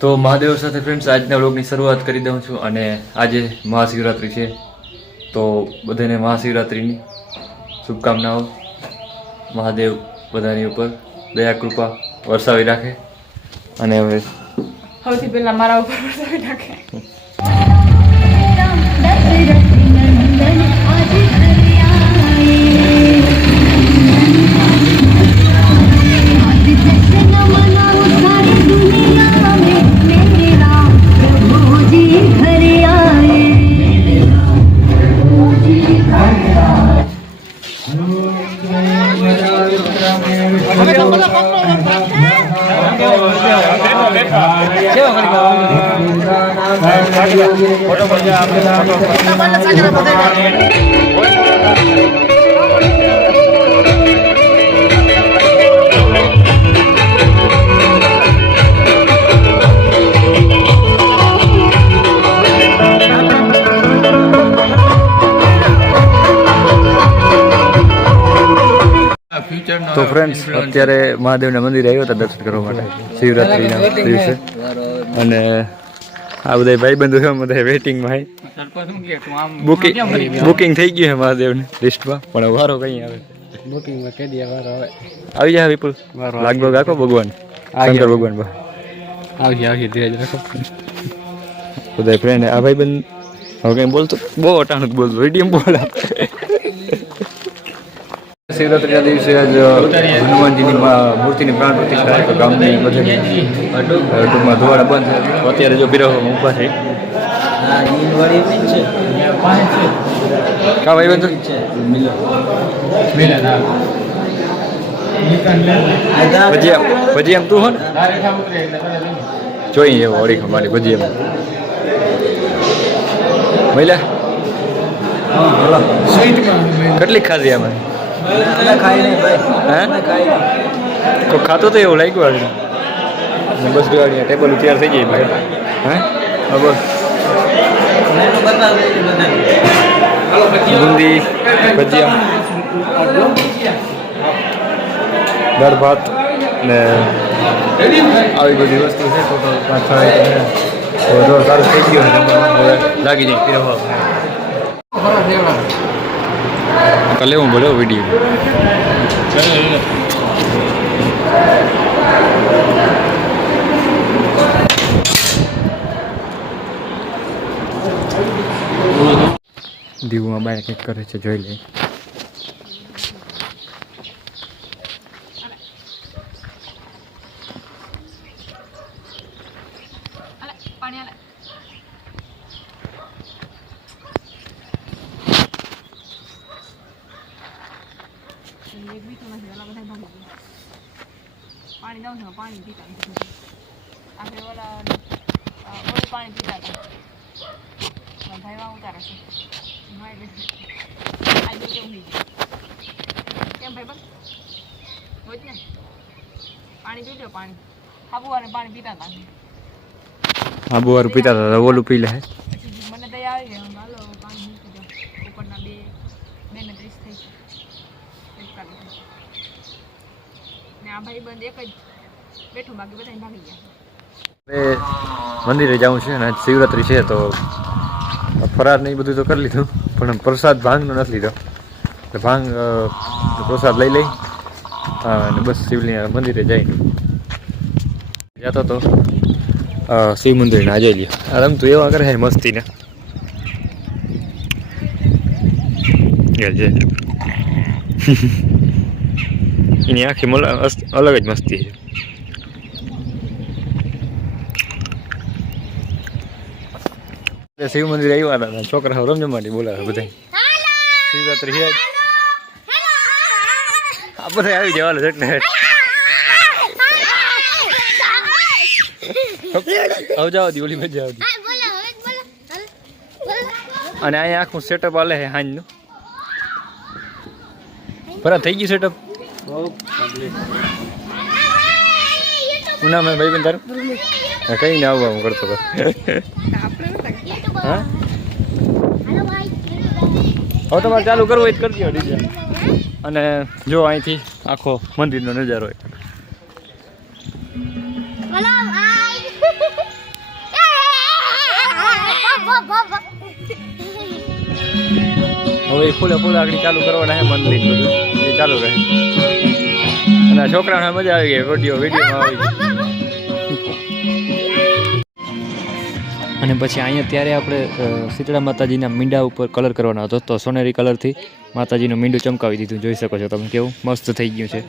તો મહાદેવ સાથે ફ્રેન્ડ્સ આજના વ્લોગની શરૂઆત કરી દઉં છું અને આજે મહાશિવરાત્રિ છે તો બધાને મહાશિવરાત્રિની શુભકામનાઓ. મહાદેવ બધાની ઉપર દયા કૃપા વરસાવી રાખે અને હવે સૌથી પહેલા મારા ઉપર વરસાવી રાખે. તો ફ્રેન્ડ્સ અત્યારે મહાદેવના મંદિરે આવ્યો હતા દર્શન કરવા માટે શિવરાત્રિના દિવસે અને આ બધા ભાઈબંધો છે બધા વેઇટિંગમાં બુકિંગ થઈ ગયું છે મહાદેવની લિસ્ટમાં પણ વારો કઈ આવે બુકિંગમાં કહી દે વારો આવે આવી જાય વિપુલ લાગભગ આખો ભગવાન શંકર ભગવાન આવશે ધીરજ રાખો બધા ફ્રેન્ડ આ ભાઈબંધ હવે કઈ બોલતો બહુ અટાણું બોલતો વિડીયો બોલ શિવરાત્રિના દિવસે આજ હનુમાનજીની મૂર્તિની પ્રાણ પ્રતિષ્ઠા તો ગામની બધે ટૂંકમાં ધોવાડા બંધ છે તો અત્યારે જો બિરાવવામાં ઊભા છે કા ભાઈ બંધ ભજીયામ તું હો ને જોઈએ એવો ઓળીખ મારી ભજીયામાં મહિલા કેટલી ખાધી આમાં કોઈ ખાતો તો એવું લાગ્યું આગળ બસ ગાડી ટેબલ તૈયાર થઈ જાય ભાઈ હા બસ બુંદી ભજીયા દાળ ભાત ને આવી બધી વસ્તુ છે તો સારું થઈ ગયું હવે લાગી જાય પીરવવા લેવું પડે વિડીયો દીવુમાં બાય કંઈક કરે છે જોઈ લે પાણી દઉં છું પાણી પીતા આપણે ઓલા પાણી પીતા હતા ભાઈમાં ઉતારે છે આજે કેમ થઈ કેમ ભાઈ બસ હોય ને પાણી પી લો પાણી આબુવાળું પાણી પીતા હતા આબુવાળું પીતા હતા ઓલું પી લે મને દયા આવી ગઈ હાલો પાણી મૂકી દો ઉપરના 2:30 થઈ ને આ ભાઈ બંધ એક જ બેઠું બાકી બધા ભાગી ગયા. મંદિરે જવું છે ને શિવરાત્રિ છે તો ફરાર ને બધું તો કરી લીધું પણ પ્રસાદ ભાંગનો નથી લીધો એટલે ભાંગ પ્રસાદ લઈ લઈ અને બસ શિવલિંગ મંદિરે જઈને જતો તો શિવ મંદિરને આજે લ્યો આ રમતું એવા કરે છે મસ્તીને એની આખી અલગ જ મસ્તી છે શિવ મંદિર આવ્યા હતા છોકરા રમજવા માટે બોલાવે બધા શિવરાત્રી છે આ બધા આવી જવાનું છે એટલે હવે જવા દી ઓલી મજા આવતી અને અહીંયા આખું સેટઅપ હાલે છે હાંજનું બરાબર થઈ ગયું સેટઅપ શું નામ હે ભાઈ બેન તારું કઈ ને આવવા હું કરતો હતો હા હવે તમારે ચાલુ કરવું હોય તો કરી દો ડીજે અને જો અહીંથી આખો મંદિરનો નજારો હોય હવે ફૂલે આગળ ચાલુ કરવાના છે મંદિર બધું એ ચાલુ રહે અને આ છોકરાને મજા આવી ગઈ વિડીયોમાં આવી ગઈ. અને પછી અહીંયા ત્યારે આપણે શીતળા માતાજીના મીંડા ઉપર કલર કરવાનો હતો તો સોનેરી કલરથી માતાજીનું મીંડું ચમકાવી દીધું. જોઈ શકો છો તમે કેવું મસ્ત થઈ ગયું છે.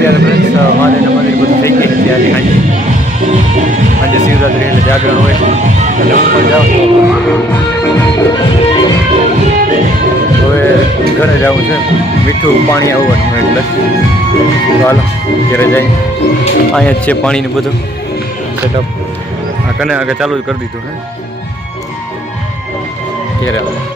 ત્યારે ફ્રેન્ડ્સ મહાદેવના મંદિર બધું થઈ ગયું ત્યારે આજે શિવરાત્રી એટલે જાગરણ હોય એટલે હું પણ જાઉં હવે ઘરે જવું છે. મીઠું પાણી આવવાનું એટલે ચાલો ઘરે જાય. અહીંયા જ છે પાણીનું બધું સેટઅપ. આ કને આગળ ચાલુ કરી દીધું હે ઘરે.